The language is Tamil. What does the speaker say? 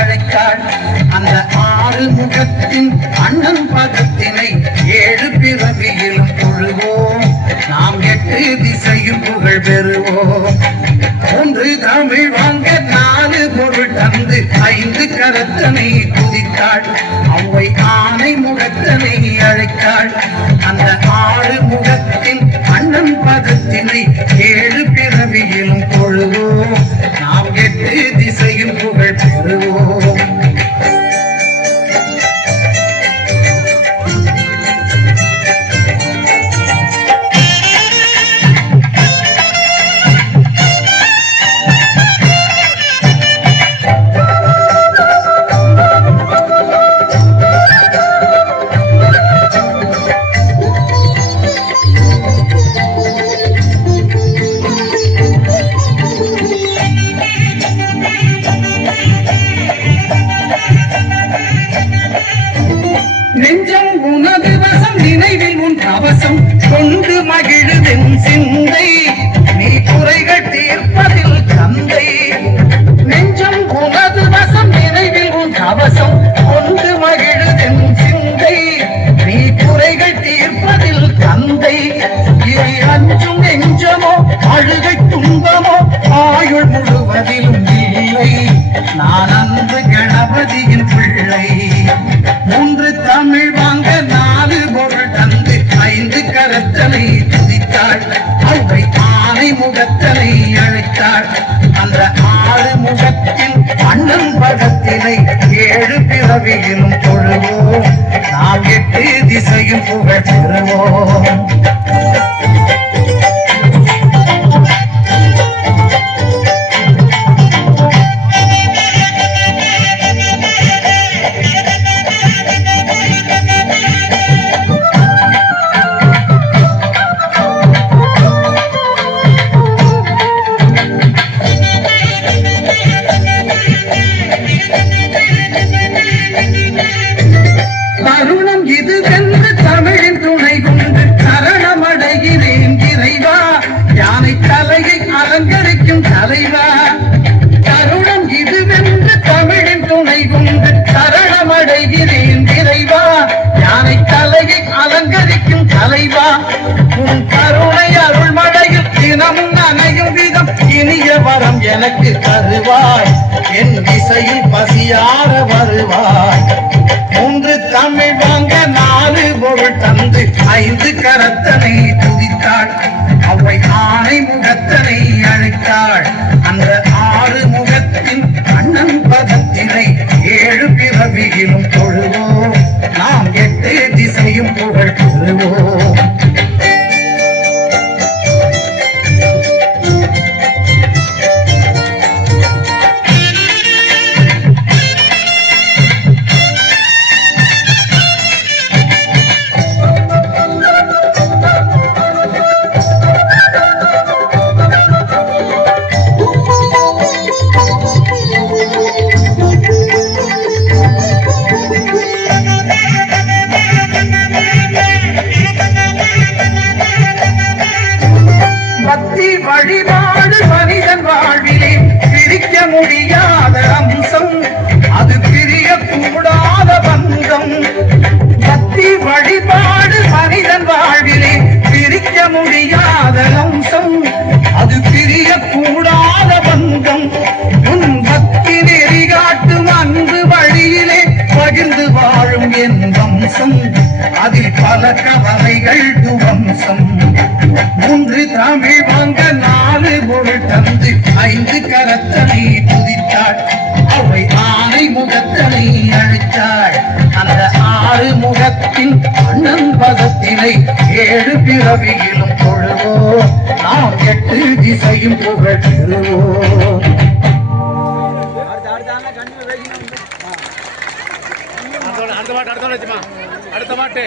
அழைத்தாள். அந்த ஆறு முகத்தின் அண்ணன் பதத்தினை ஏழு பிறவியிலும் தொழுவோம். நாம் எட்டு திசையும் புகழ் பெறுவோம். ஒன்று தமிழ் வாங்க நாலு பொருள் தந்து ஐந்து கரத்தனை குதித்தாள். அவ்வை ஆனை முகத்தனை அழைத்தாள். அந்த ஆறு முகத்தின் அண்ணன் பதத்தினை ஏழு பிறவியிலும் தொழுவோம். நாம் எட்டு திசையும் புகழ் பெறுவோம். நெஞ்சம் உனது வசம் நினைவில் உன் கவசம் கொண்டு மகிழுதென் சிந்தை நீ குறைகள் தீர்ப்பதில் தந்தை. நெஞ்சம் உனது வசம் நினைவில் உன் கவசம் கொண்டு மகிழுதென் சிந்தை நீ குறைகள் தீர்ப்பதில் தந்தை. இவை அஞ்சும் நெஞ்சமோ அழுகை துன்பமோ ஆயுள் முழுவதிலும் இல்லை. நான் அந்த கணபதியின் பிள்ளை. மூன்று தமிழ் வாங்க நாலு பொருள் தந்து ஐந்து கரத்தனை துதித்தாள். அவ்வை ஆனை முகத்தனை அழைத்தாள். அந்த ஆறு முகத்தின் அண்ணன் பதத்தினை ஏழு பிறவியிலும் தொழுவோம். நாம் எட்டு திசையும் புகழ் பெறுவோம். தருணம் இது வென்று தமிழின் துணை கொண்டு சரணமடைகிறேன் இறைவா. யானை தலையை அலங்கரிக்கும் தலைவா. தருணம் இது வென்று தமிழின் துணை கொண்டு சரணமடைகிறேன் இறைவா. யானை தலையை அலங்கரிக்கும் தலைவா. உன் கருணை அருள்மழையில் தினமும் நனையும் விதம் இனிய வரம் எனக்கு தருவாய். என் இசையில் பசியார வருவாய். மூன்று தமிழ் வாங்க நாலு பொருள் தந்து ஐந்து கரத்தனை துதித்தாள். அவ்வை ஆனை முகத்தனை அழைத்தாள். அந்த ஆறு முகத்தின் அண்ணன் பதத்தினை ஏழு பிறவியிலும் தொழுவோம். நாம் எட்டு திசையும் புகழ் பெறுவோம். பக்தி வழிபாடு மனிதன் வாழ்விலே பிரிக்க முடியாத அம்சம். அது பிரியக்கூடாத பந்தம். பக்தி வழிபாடு மனிதன் வாழ்விலே பிரிக்க முடியாத அம்சம். அது பிரியக்கூடாத பந்தம். உன் பக்தி நெறி காட்டும் அன்பு வழியிலே பகிர்ந்து வாழும் என் வம்சம். அதில் பல கவலைகள் துவம்சம். மூன்று தமிழ் வாங்க நாலு பொருள் தந்து ஐந்து கரத்தனை துதித்தாள். அவை ஆனை முகத்தனை அழைத்தாள். அந்த ஆறு முகத்தின் அண்ணன் பதத்தினை ஏழு பிறவியிலும் தொழுவோம். நாம் எட்டு திசையும் புகழ் பெறுவோம். அடுத்த மாட்டு